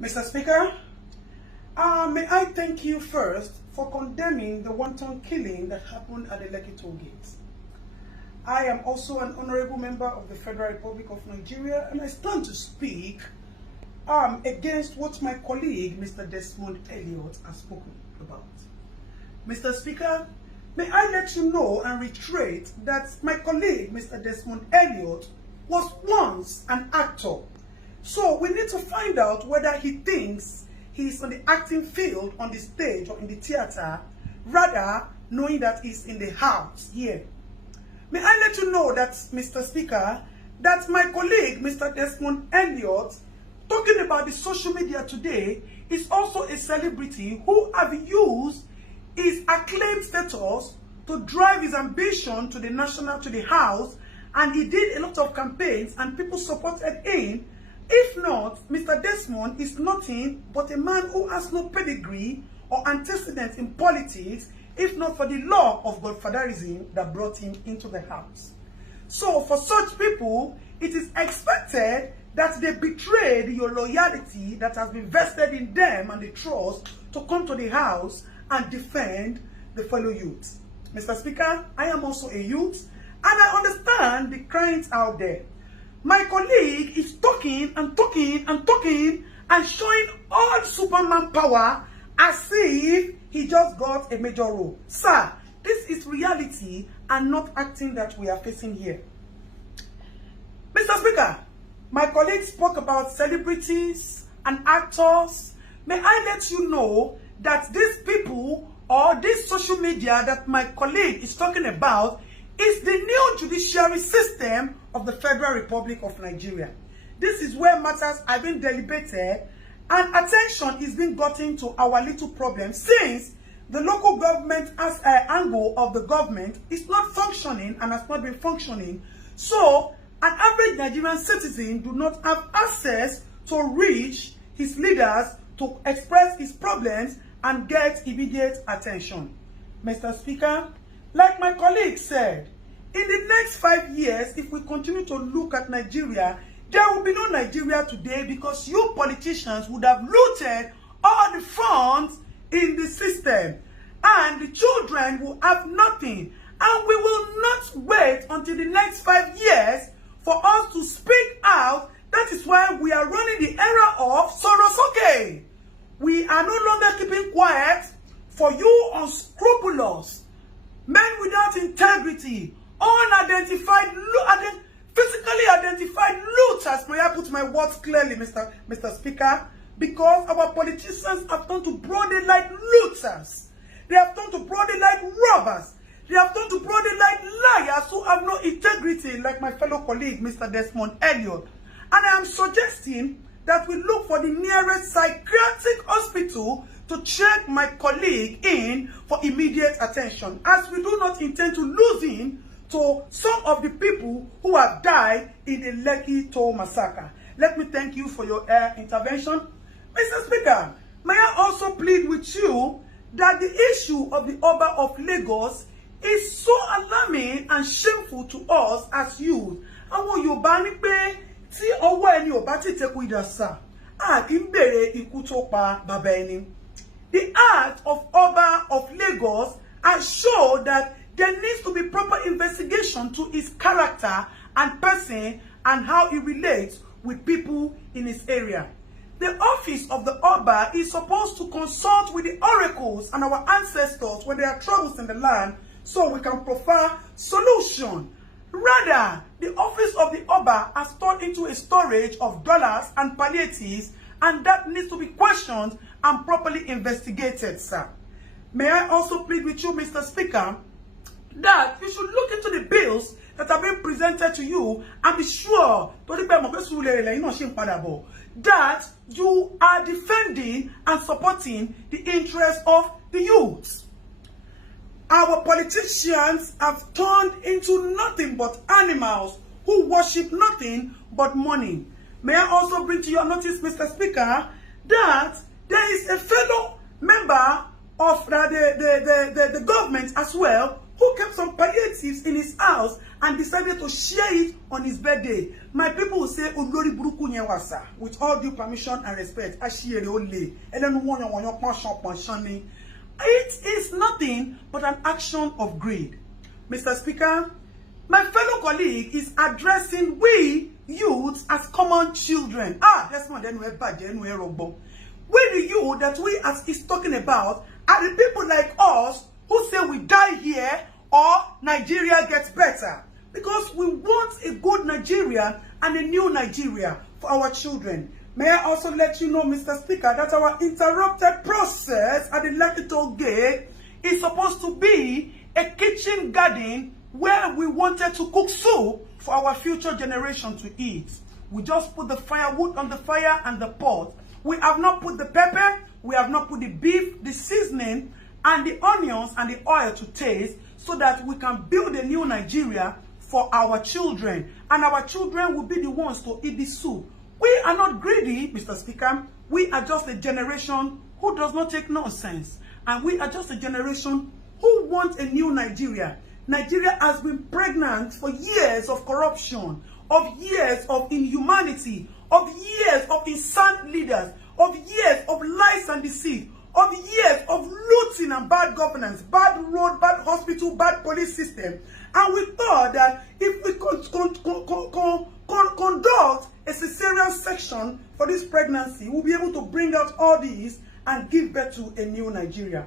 Mr. Speaker, may I thank you first for condemning the wanton killing that happened at the Lekki toll gate. I am also an honorable member of the Federal Republic of Nigeria, and I stand to speak against what my colleague, Mr. Desmond Elliot, has spoken about. Mr. Speaker, may I let you know and reiterate that my colleague, Mr. Desmond Elliot, was once an actor. So we need to find out whether he thinks he's on the acting field, on the stage or in the theater, rather knowing that he's in the house here. May I let you know that, Mr. Speaker, that my colleague, Mr. Desmond Elliot, talking about the social media today, is also a celebrity who have used his acclaimed status to drive his ambition to the national, to the house, and he did a lot of campaigns and people supported him. If not, Mr. Desmond is nothing but a man who has no pedigree or antecedents in politics, if not for the law of godfatherism that brought him into the house. So for such people, it is expected that they betray your loyalty that has been vested in them and the trust to come to the house and defend the fellow youths. Mr. Speaker, I am also a youth, and I understand the cries out there. My colleague is talking and talking and talking and showing all Superman power as if he just got a major role. Sir, this is reality and not acting that we are facing here. Mr. Speaker, my colleague spoke about celebrities and actors. May I let you know that these people or this social media that my colleague is talking about is the new judiciary system of the Federal Republic of Nigeria. This is where matters are being deliberated and attention is being gotten to our little problem, since the local government as an angle of the government is not functioning and has not been functioning. So an average Nigerian citizen do not have access to reach his leaders to express his problems and get immediate attention. Mr. Speaker, like my colleague said, in the next 5 years, if we continue to look at Nigeria, there will be no Nigeria today, because you politicians would have looted all the funds in the system, and the children will have nothing. And we will not wait until the next 5 years for us to speak out. That is why we are running the era of Sorosoke. We are no longer keeping quiet for you unscrupulous, men without integrity, unidentified, physically identified looters. May I put my words clearly, Mr. Speaker? Because our politicians have turned to broad daylight looters. They have turned to broad daylight robbers. They have turned to broad daylight liars who have no integrity, like my fellow colleague, Mr. Desmond Elliot. And I am suggesting that we look for the nearest psychiatric hospital to check my colleague in for immediate attention, as we do not intend to lose him to some of the people who have died in the Lekki toll massacre. Let me thank you for your intervention. Mr. Speaker, may I also plead with you that the issue of the Oba of Lagos is so alarming and shameful to us as youth. Àwọn Yorùbá ní pé tí ọwọ́ ẹni ò bá ti tẹkù ìdàsà, a kì í bèrè ikú tó pa bàbá ẹni. The act of Oba of Lagos has shown that there needs to be proper investigation to his character and person and how he relates with people in his area. The office of the Oba is supposed to consult with the oracles and our ancestors when there are troubles in the land, so we can provide solution. Rather, the office of the Oba has turned into a storage of dollars and palliatives, and that needs to be questioned and properly investigated, sir. May I also plead with you, Mr. Speaker, that you should look into the bills that have been presented to you and be sure that you are defending and supporting the interests of the youth. Our politicians have turned into nothing but animals who worship nothing but money. May I also bring to your notice, Mr. Speaker, that there is a fellow member of the government as well who kept some palliatives in his house and decided to share it on his birthday. My people will say, Olori Buruku Nyewasa, with all due permission and respect, Ashiere Ole, it is nothing but an action of greed. Mr. Speaker, my fellow colleague is addressing we youths as common children. Desmond, then we're bad, then we're robo. We the youth that we as is talking about are the people like us who say we die here or Nigeria gets better. Because we want a good Nigeria and a new Nigeria for our children. May I also let you know, Mr. Speaker, that our interrupted process at the Lekki Gate is supposed to be a kitchen garden where we wanted to cook soup for our future generation to eat. We just put the firewood on the fire and the pot. We have not put the pepper, we have not put the beef, the seasoning, and the onions and the oil to taste so that we can build a new Nigeria for our children. And our children will be the ones to eat the soup. We are not greedy, Mr. Speaker. We are just a generation who does not take nonsense. And we are just a generation who want a new Nigeria. Nigeria has been pregnant for years of corruption, of years of inhumanity, of years of insane leaders, of years of lies and deceit, of years of looting and bad governance, bad road, bad hospital, bad police system. And we thought that if we could conduct a cesarean section for this pregnancy, we'll be able to bring out all these and give birth to a new Nigeria.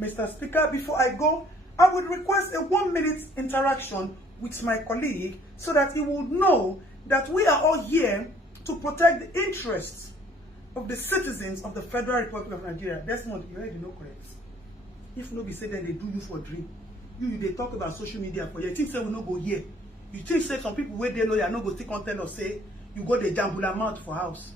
Mr. Speaker, before I go, I would request a 1-minute interaction with my colleague so that he will know that we are all here to protect the interests of the citizens of the Federal Republic of Nigeria. Desmond, you already know correct. If nobody say that they do you for dream, they talk about social media for you. You think say we no go here. You think say some people where they know you are not going to content or say you go the jambula mouth for house.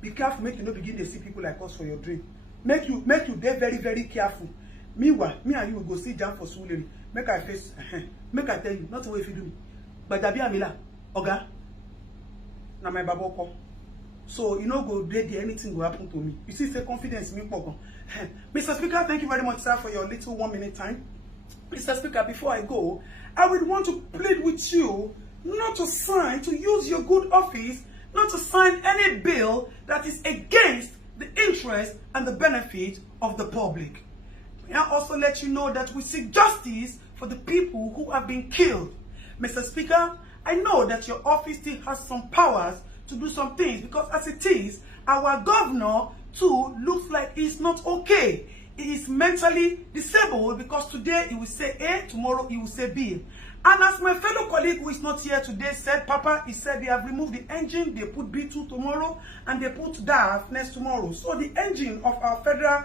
Be careful, make you not begin to see people like us for your dream. Make you dey very, very careful. Meanwhile, me and you will go see jam for Suleri. Make I face, make I tell you, not the way if you do me. But Dabi Amila, Oga, na my baboko. So you know go there, anything will happen to me. You see, say confidence in me, Pogo. Mr. Speaker, thank you very much, sir, for your little 1-minute time. Mr. Speaker, before I go, I would want to plead with you not to sign, to use your good office, not to sign any bill that is against the interest and the benefit of the public. May I also let you know that we seek justice for the people who have been killed. Mr. Speaker, I know that your office still has some powers to do some things because as it is, our governor too looks like he's not okay. He is mentally disabled because today he will say A, tomorrow he will say B. And as my fellow colleague who is not here today said, Papa, he said they have removed the engine, they put B2 tomorrow, and they put DAF next tomorrow. So the engine of our federal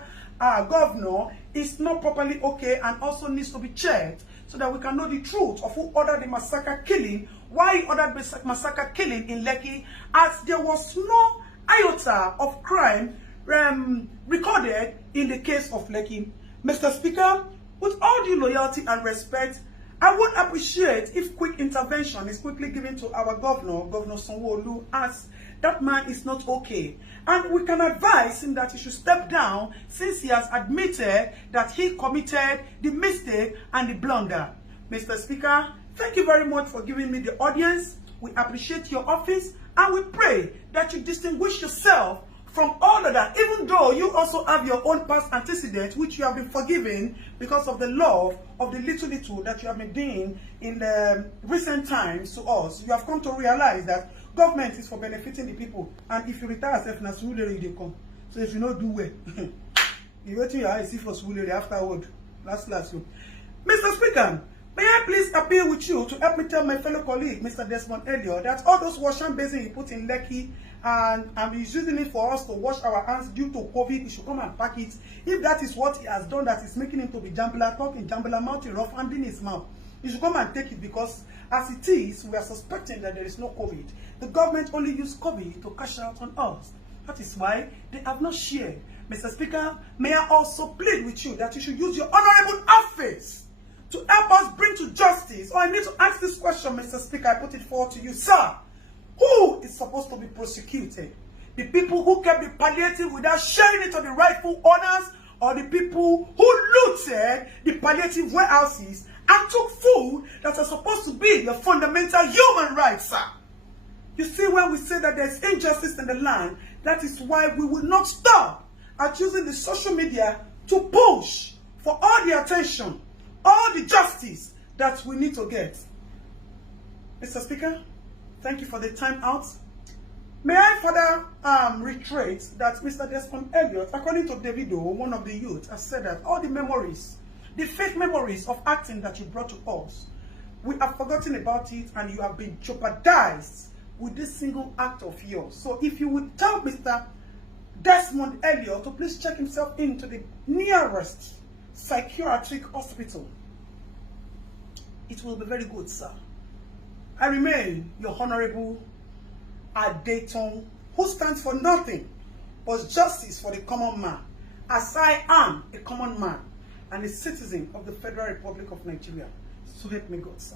governor is not properly okay and also needs to be checked so that we can know the truth of who ordered the massacre killing, why he ordered the massacre killing in Lekki, as there was no iota of crime recorded in the case of Lekki. Mr. Speaker, with all due loyalty and respect, I would appreciate if quick intervention is quickly given to our governor, Governor Sanwo-Olu, as that man is not okay. And we can advise him that he should step down since he has admitted that he committed the mistake and the blunder. Mr. Speaker, thank you very much for giving me the audience. We appreciate your office and we pray that you distinguish yourself from all of that, even though you also have your own past antecedents, which you have been forgiven because of the love of the little that you have been doing in the recent times to us. You have come to realize that government is for benefiting the people, and if you retire yourself, na Suleri they come. So if you don't do well, you wait till your eyes see for Suleri afterward. Last you. Mr. Speaker, may I please appeal with you to help me tell my fellow colleague, Mr. Desmond Elliot, that all those washing basins he put in Lekki and he's using it for us to wash our hands due to COVID, he should come and pack it. If that is what he has done, that is making him to be jambula, talking jambula, mouth rough, and in his mouth, he should come and take it because as it is, we are suspecting that there is no COVID. The government only used COVID to cash out on us. That is why they have not shared. Mr. Speaker, may I also plead with you that you should use your honorable office to help us bring to justice. I need to ask this question, Mr. Speaker. I put it forward to you, sir. Who is supposed to be prosecuted? The people who kept the palliative without sharing it to the rightful owners, or the people who looted the palliative warehouses and took food that are supposed to be your fundamental human rights, sir. You see, when we say that there's injustice in the land, that is why we will not stop at using the social media to push for all the attention, all the justice that we need to get. Mr. Speaker, thank you for the time out. May I further reiterate that Mr. Desmond Elliot, according to Davido, one of the youth, has said that all the memories, the fake memories of acting that you brought to us, we have forgotten about it and you have been jeopardized with this single act of yours. So if you would tell Mr. Desmond Elliot to please check himself into the nearest psychiatric hospital, it will be very good, sir. I remain your Honorable Adetoun, who stands for nothing but justice for the common man, as I am a common man and a citizen of the Federal Republic of Nigeria. So help me God, sir.